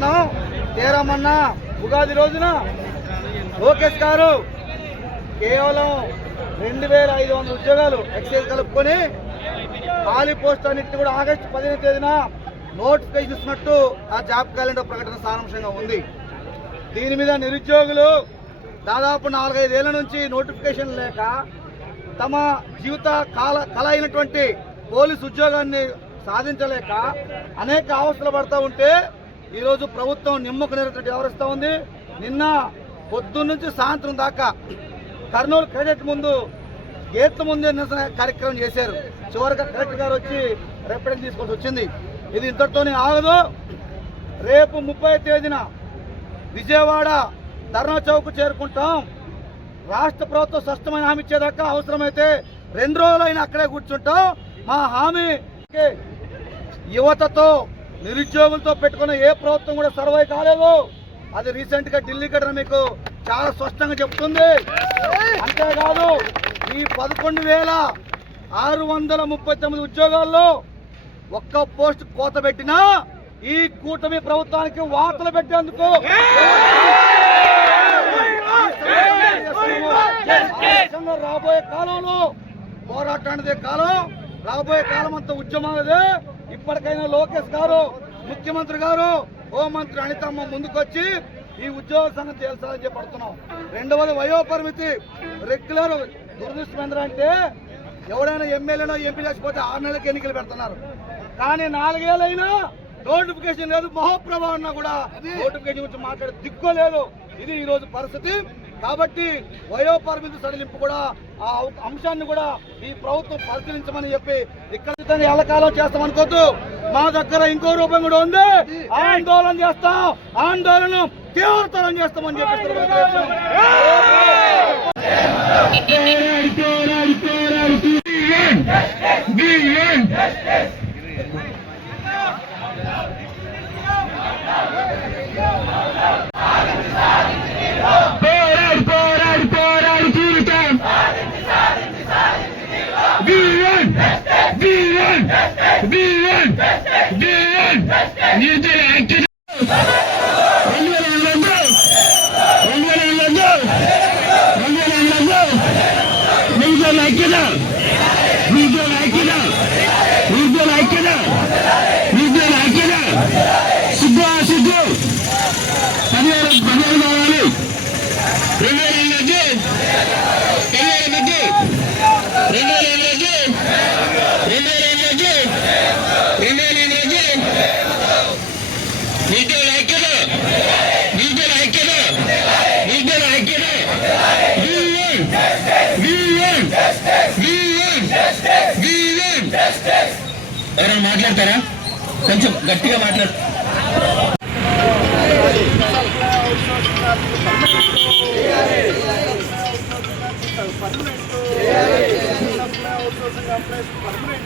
చేస్తున్నాం. తీరమన్నా ఉగాది రోజున లోకేష్ గారు కేవలం 2500 ఉద్యోగాలు ఎక్సైజ్ కలుపుకొని ఖాళీ పోస్ట్ అన్నింటినీ కూడా ఆగస్టు 15వ తేదీన నోటిఫికేషన్ ఇస్తున్నట్టు ఆ జాబ్ క్యాలెండర్ ప్రకటన సారాంశంగా ఉంది. దీని మీద నిరుద్యోగులు దాదాపు 4-5 ఏళ్ల నుంచి నోటిఫికేషన్ లేక తమ జీవిత కళ అయినటువంటి పోలీసు ఉద్యోగాన్ని సాధించలేక అనేక అవస్థలు పడుతూ ఉంటే ఈరోజు ప్రభుత్వం నిమ్మకు నీరెత్తినట్టు వ్యవహరిస్తూ ఉంది. నిన్న పొద్దున్న నుంచి సాయంత్రం దాకా కర్నూలు క్రెడిట్ ముందు గేట్ల ముందే నిరసన కార్యక్రమం చేశారు. చివరిగా కలెక్టర్ గారు వచ్చి రిప్రజెంట్ తీసుకొని వచ్చింది. ఇది ఇంతటితోనే ఆగదు. రేపు 30వ తేదీన విజయవాడ ధర్నా చౌక్ చేరుకుంటాం. రాష్ట్ర ప్రభుత్వం స్పష్టమైన హామీ ఇచ్చేదాకా అవసరమైతే 2 రోజులైనా అక్కడే కూర్చుంటాం. మా హామీ యువతతో నిరుద్యోగులతో పెట్టుకున్న ఏ ప్రభుత్వం కూడా సర్వే కాలేదు. అది రీసెంట్ గా ఢిల్లీ ఘటన మీకు చాలా స్పష్టంగా చెప్తుంది. అంతేకాదు ఈ 11,639 ఉద్యోగాల్లో ఒక్క పోస్ట్ కోత పెట్టినా ఈ కూటమి ప్రభుత్వానికి వార్తలు పెట్టేందుకు రాబోయే కాలంలో పోరాటానిదే కాలం, రాబోయే కాలం అంతా ఉద్యమాలదే. ఇప్పటికైనా లోకేష్ గారు, ముఖ్యమంత్రి గారు, హోంమంత్రి అనితమ్మ ముందుకొచ్చి ఈ ఉద్యోగ సంగతి తేల్చాలని చెప్పడుతున్నాం. 2వది వయోపరిమితి రెగ్యులర్. దురదృష్టం ఏంటంటే ఎవడైనా ఎమ్మెల్యేనో ఎంపీ చేసిపోతే 6 నెలలకు ఎన్నికలు పెడుతున్నారు. కానీ 4 ఏళ్ళైనా నోటిఫికేషన్ లేదు. మహోప్రభా అన్నా కూడా నోటిఫికేషన్ గురించి మాట్లాడే దిక్కు లేదు. ఇది ఈ రోజు పరిస్థితి. కాబట్టి వయోపరిమితి సడలింపు కూడా ఆ అంశాన్ని కూడా ఈ ప్రభుత్వం పరిశీలించమని చెప్పి ఇక్కడ ఎల్లకాలం చేస్తామనుకోద్దు. మా దగ్గర ఇంకో రూపం కూడా ఉంది. ఆందోళన చేస్తాం, ఆందోళన తీవ్రతరం చేస్తామని చెప్పి ఎవరైనా మాట్లాడతారా? కొంచెం గట్టిగా మాట్లాడు. పర్మనెంట్